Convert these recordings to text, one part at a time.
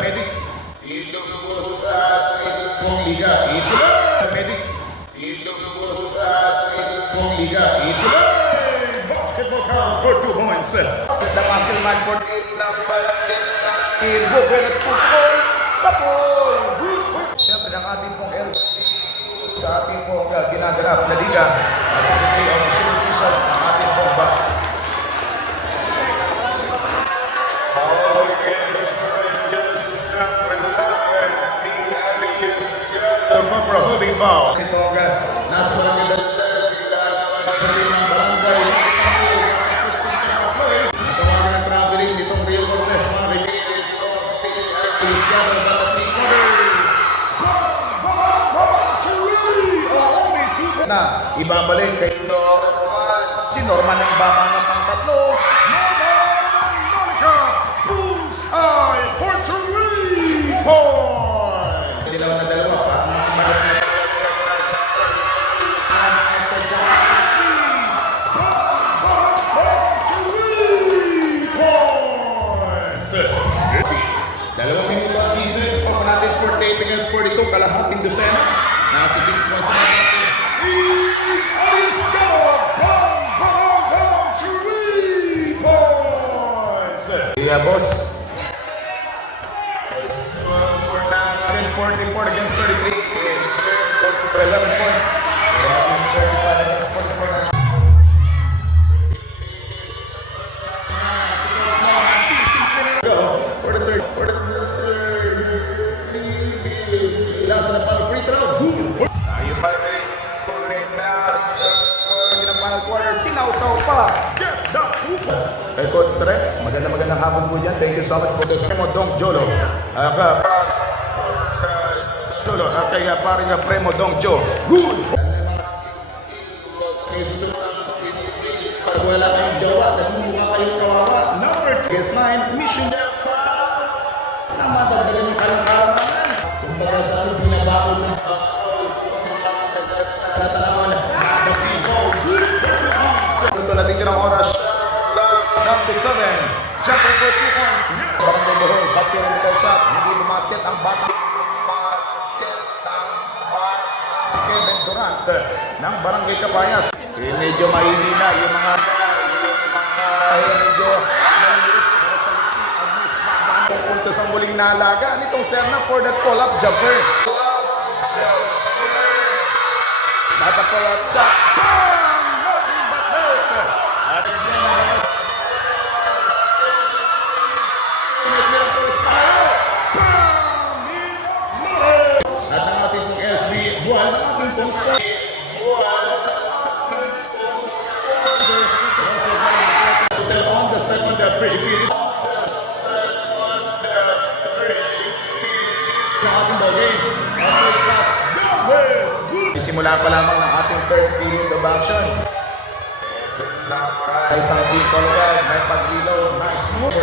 Medics, ilubos sa ating liga. Medics, ilubos sa ating liga. Basketball count for 2 points. The muscle man for team number 10. Irgober at Pukol sa pool. Siyempre ang ating pong L sa ating pong ginaganap na liga. Sa Secretary of Civil Officials sa ating pong back. For a holding foul. Ito nasa mga ng barangay. Tawagan ng traveling nitong Rio Cortez. Na ibabalik kay si Norman ang babang ng pang-tatlo. Monica Bullseye for 3 points. Dalawa na dalawa pa. Dalawang minuto ang pieces pa natin for tape against 42, kalahating dosena. Nasa 6 points na. Yeah, boss. It's 44 against 33. 11 points. Kay Coach Rex, magandang hapon po dyan. Thank you so much for this. Premo Dong Jolo. Kay paring Premo Dong Jo. Good! Pag wala kayong jowa, nagmumukha kayong kawawa. Number 2 against 9, mission. Namadagdagan yung kalang-kalang. Kumbaga sa ano, binabakot ng kalatanawan. The people. Ito natin yun ang oras. Down to 7. Jumper for 2 points. Barangay Bohol. Back perimeter shot. Hindi bumasket ang back. Kevin Durant ng Barangay Kapayas. Medyo mahihina yung mga medyo punto sa muling nalaga nitong Serna for that pull-up jumper. Bata pull-up shot. At ang ating pong SB, buwan ang ating pong sponsor. Still on the second period. Simula pa lamang ng ating third period of action. Isang team kologad, may pag-ilaw, nice move.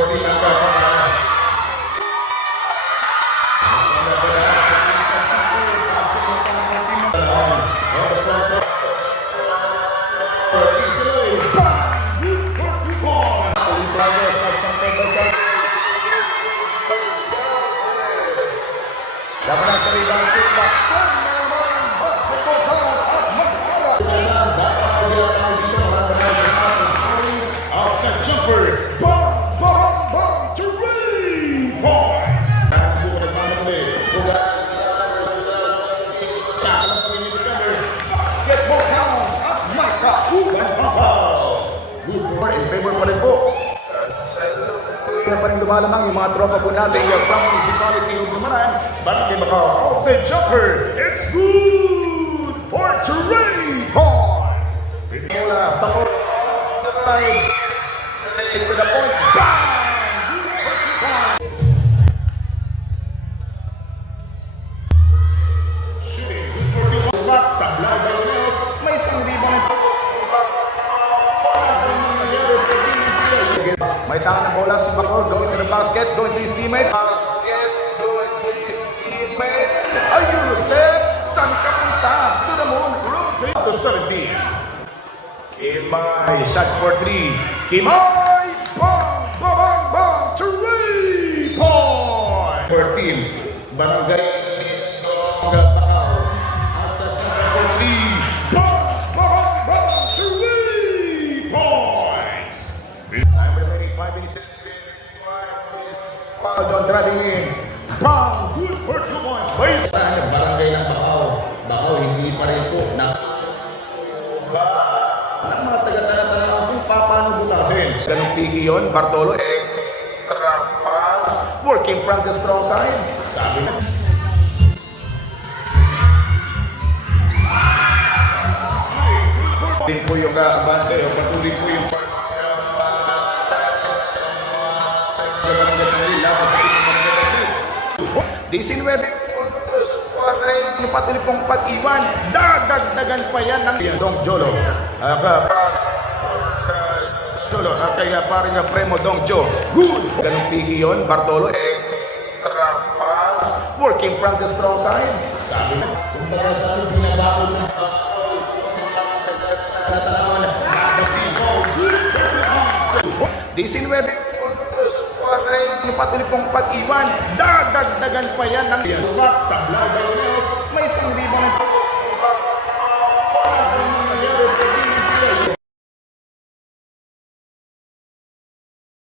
Laban sa rebound kickback. Basketball count at magkala. Outside jumper. Bang! 3 points. Basketball count at magkala. In favor pa rin po. Kaya pa rin lumalamang yung mga tropa po natin from Municipality of Lumanan. Barangay Macau. Outside jumper. It's good for 3 points. Pinula. Tako. Straight to the point. Bang! Shooting. Good for 2 points. Sa Black Balneos. May isang rebound. May tangan ng bola si Bacor, going to the basket, going to his teammate. Basket, going to his teammate. Ayun, top to the moon, rotate to 17. Kimay, shots for 3. Kimay, bang, bang, bang, 3 point. 14, Barangay Bacau. At sa number 3, bang, bang, bang, 3 points. Time remaining 5 minutes. Paldon driving in. Bang, good for 2 points. Base. Barangay ng Bacau. Bacau, hindi pa rin po. Ang mga taga-taga-taga kung paano butasin. Ganong pigi yun, Bartolo, extra pass, working from the strong side. Sabi na. Din po yung abante, o patuloy po yung Disinwebe puntos para yung patuloy pong pag-iwan. Dadagdagan pa yan ng Dong Jolo. Jolo, kaya parang Premo Dong Jo. Good! Ganong pigi yun, Bartolo. Extra pass. Working from the strong side. Sabi na. Kung baga sabi, binabakol na Disinwebe puntos para yung patuloy pong pag-iwan. Dadagdagan pa yan ng sa Black News. May 1,000 na